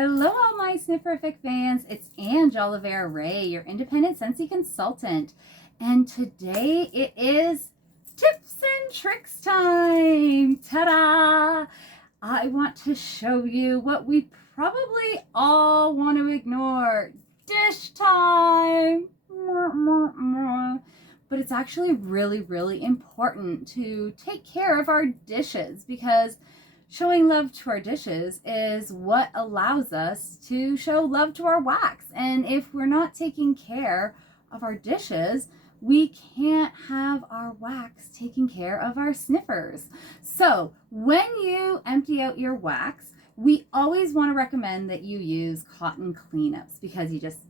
Hello, all my Snifferiffic fans. It's Ange Oliveira Ray, your independent Scentsy consultant. And today it is tips and tricks time. Ta-da! I want to show you what we probably all want to ignore. Dish time! But it's actually really, really important to take care of our dishes because showing love to our dishes is what allows us to show love to our wax. And if we're not taking care of our dishes, we can't have our wax taking care of our sniffers. So when you empty out your wax, we always want to recommend that you use cotton cleanups because you just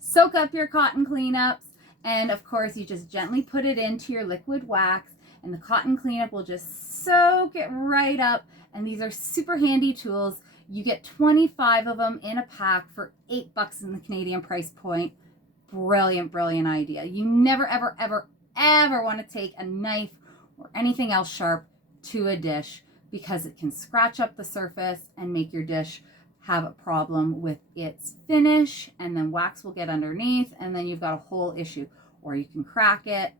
soak up your cotton cleanups, and of course you just gently put it into your liquid wax, and the cotton cleanup will just soak it right up. And these are super handy tools. You get 25 of them in a pack for $8 in the Canadian price point. Brilliant, brilliant idea. You never, ever, ever, ever want to take a knife or anything else sharp to a dish because it can scratch up the surface and make your dish have a problem with its finish, and then wax will get underneath, and then you've got a whole issue. Or you can crack it,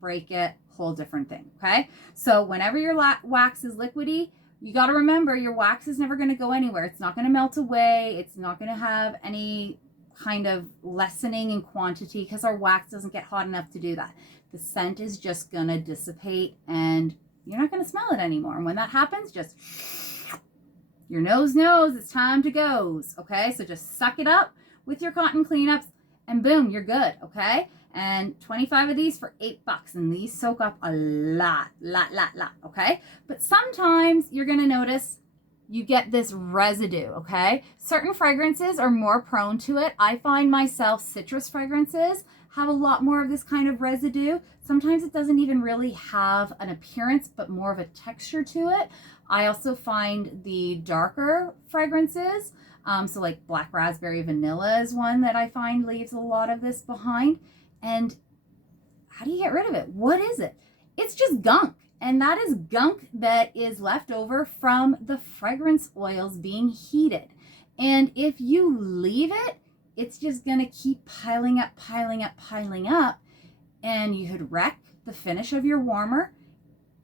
break it, whole different thing. Okay, so whenever your wax is liquidy, you got to remember your wax is never going to go anywhere. It's not going to melt away. It's not going to have any kind of lessening in quantity because our wax doesn't get hot enough to do that. The scent is just going to dissipate and you're not going to smell it anymore. And when that happens, just your nose knows it's time to go. Okay, so just suck it up with your cotton cleanups and boom, you're good. Okay, and 25 of these for $8, and these soak up a lot. Okay, but sometimes you're going to notice you get this residue. Okay, certain fragrances are more prone to it. I find myself citrus fragrances have a lot more of this kind of residue. Sometimes it doesn't even really have an appearance, but more of a texture to it. I also find the darker fragrances, so like black raspberry vanilla is one that I find leaves a lot of this behind. And how do you get rid of it? What is it? It's just gunk. And that is gunk that is left over from the fragrance oils being heated. And if you leave it, it's just going to keep piling up. And you could wreck the finish of your warmer.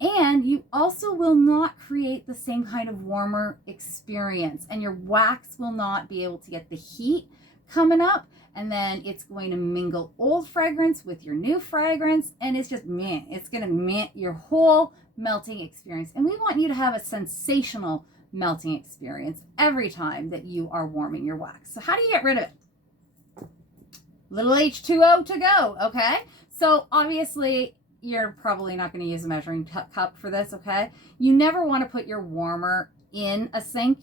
And you also will not create the same kind of warmer experience. And your wax will not be able to get the heat coming up. And then it's going to mingle old fragrance with your new fragrance. And it's just meh. It's going to meh your whole melting experience. And we want you to have a sensational melting experience every time that you are warming your wax. So how do you get rid of it? Little H2O to go, okay? So obviously, you're probably not going to use a measuring cup for this, okay? You never want to put your warmer in a sink.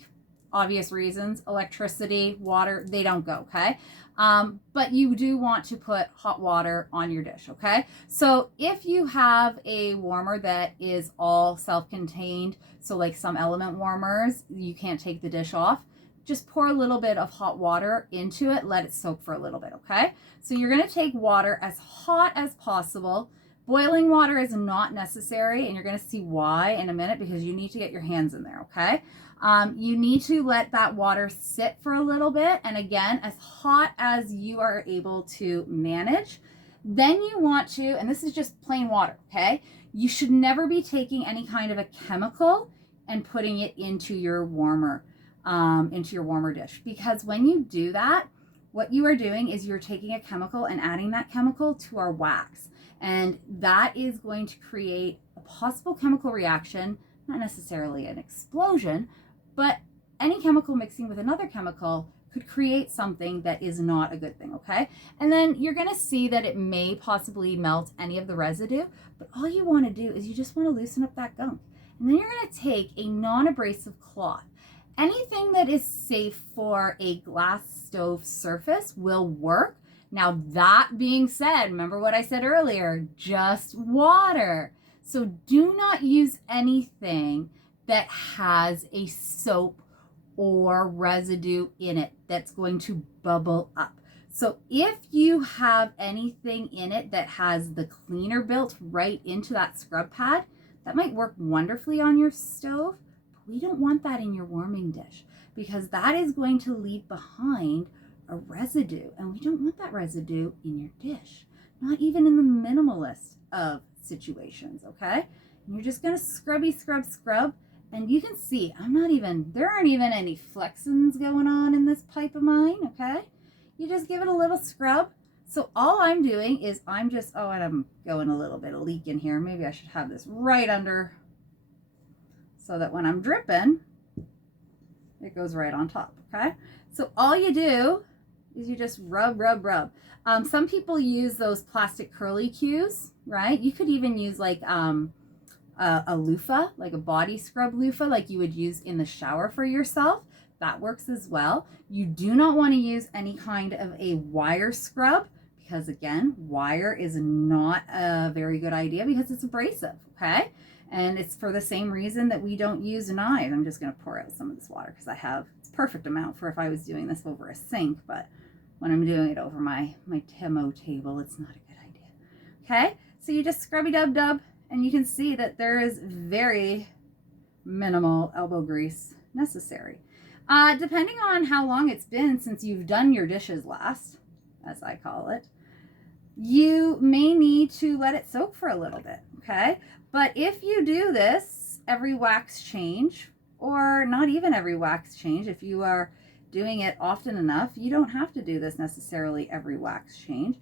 Obvious reasons, electricity, water, they don't go, okay? But you do want to put hot water on your dish, okay? So if you have a warmer that is all self-contained, so like some element warmers, you can't take the dish off, just pour a little bit of hot water into it, let it soak for a little bit, okay? So you're gonna take water as hot as possible. Boiling water is not necessary, and you're gonna see why in a minute because you need to get your hands in there, okay? You need to let that water sit for a little bit, and again, as hot as you are able to manage. Then you want to, and this is just plain water, okay? You should never be taking any kind of a chemical and putting it into your warmer dish, because when you do that, what you are doing is you're taking a chemical and adding that chemical to our wax, and that is going to create a possible chemical reaction, not necessarily an explosion, but any chemical mixing with another chemical could create something that is not a good thing, okay? And then you're gonna see that it may possibly melt any of the residue, but all you wanna do is you just wanna loosen up that gunk. And then you're gonna take a non-abrasive cloth. Anything that is safe for a glass stove surface will work. Now, that being said, remember what I said earlier, just water. So do not use anything that has a soap or residue in it that's going to bubble up. So if you have anything in it that has the cleaner built right into that scrub pad, that might work wonderfully on your stove. we don't want that in your warming dish because that is going to leave behind a residue, and we don't want that residue in your dish, not even in the minimalist of situations, okay? And you're just gonna scrubby, scrub, and you can see there aren't even any flexins going on in this pipe of mine, okay? You just give it a little scrub. So all I'm doing is and I'm going a little bit of leak in here. Maybe I should have this right under so that when I'm dripping, it goes right on top, okay? So all you do is you just rub. Some people use those plastic curly cues, right? You could even use like a loofah, like a body scrub loofah, like you would use in the shower for yourself. That works as well. You do not want to use any kind of a wire scrub because, again, wire is not a very good idea because it's abrasive, okay? And it's for the same reason that we don't use knives. I'm just going to pour out some of this water because it's perfect amount for if I was doing this over a sink, but when I'm doing it over my Timo table, it's not a good idea. Okay, so you just scrubby dub, and you can see that there is very minimal elbow grease necessary. Depending on how long it's been since you've done your dishes last, as I call it, you may need to let it soak for a little bit, okay? But if you do this every wax change, or not even every wax change, if you are doing it often enough, you don't have to do this necessarily every wax change.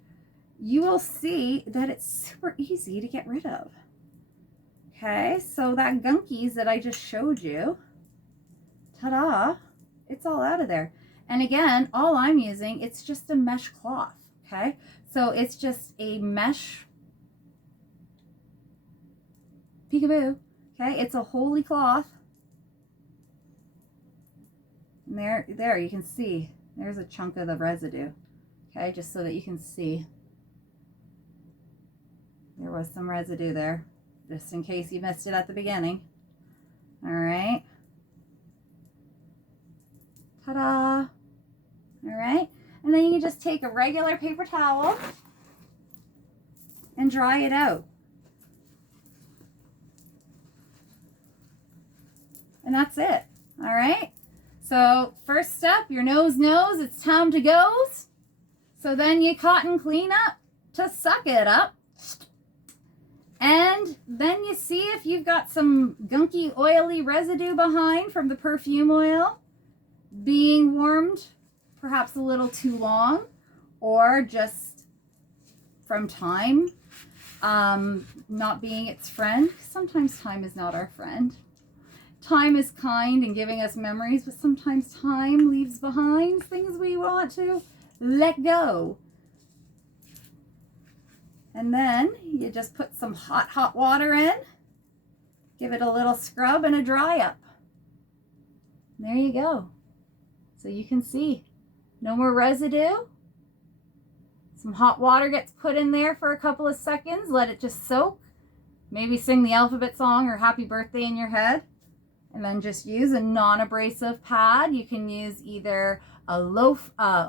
You will see that it's super easy to get rid of. Okay, so that gunkies that I just showed you, ta-da, it's all out of there. And again, all I'm using, it's just a mesh cloth, okay? So it's just a mesh, peekaboo, okay? It's a holy cloth. And there you can see, there's a chunk of the residue, okay? Just so that you can see. There was some residue there, just in case you missed it at the beginning. All right. Ta-da. All right. And then you can just take a regular paper towel and dry it out. And that's it. All right. So first step, your nose knows it's time to go. So then you cotton clean up to suck it up. And then you see if you've got some gunky, oily residue behind from the perfume oil being warmed perhaps a little too long, or just from time not being its friend. Sometimes time is not our friend. Time is kind and giving us memories, but sometimes time leaves behind things we want to let go. And then you just put some hot water in, give it a little scrub and a dry up. There you go. So you can see no more residue. Some hot water gets put in there for a couple of seconds. Let it just soak. Maybe sing the alphabet song or happy birthday in your head. And then just use a non-abrasive pad. You can use either a loofah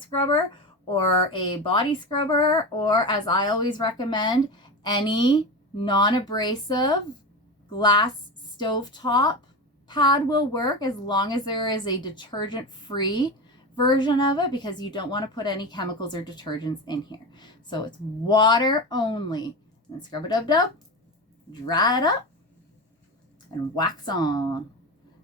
scrubber, or a body scrubber, or, as I always recommend, any non-abrasive glass stovetop pad will work, as long as there is a detergent-free version of it, because you don't want to put any chemicals or detergents in here. So it's water only. And scrub it dub, dry it up, and wax on.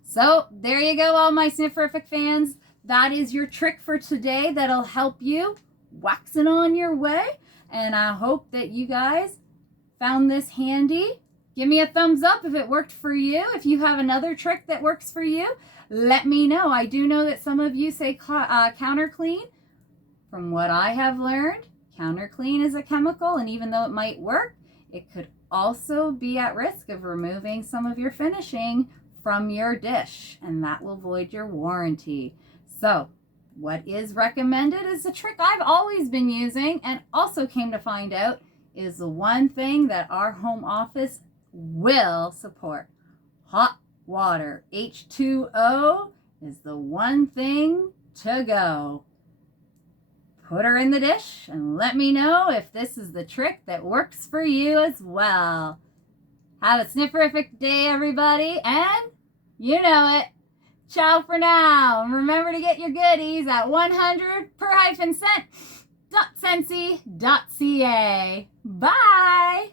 So there you go, all my Snifferiffic fans. That is your trick for today that'll help you waxing on your way. And I hope that you guys found this handy. Give me a thumbs up if it worked for you. If you have another trick that works for you, let me know. I do know that some of you say counter clean. From what I have learned, counter clean is a chemical, and even though it might work, it could also be at risk of removing some of your finishing from your dish, and that will void your warranty. So what is recommended is a trick I've always been using, and also came to find out is the one thing that our home office will support. Hot water. H2O is the one thing to go. Put her in the dish and let me know if this is the trick that works for you as well. Have a snifferiffic day, everybody, and you know it. Ciao for now. And remember to get your goodies at 100%-scent.scentsy.ca. Bye.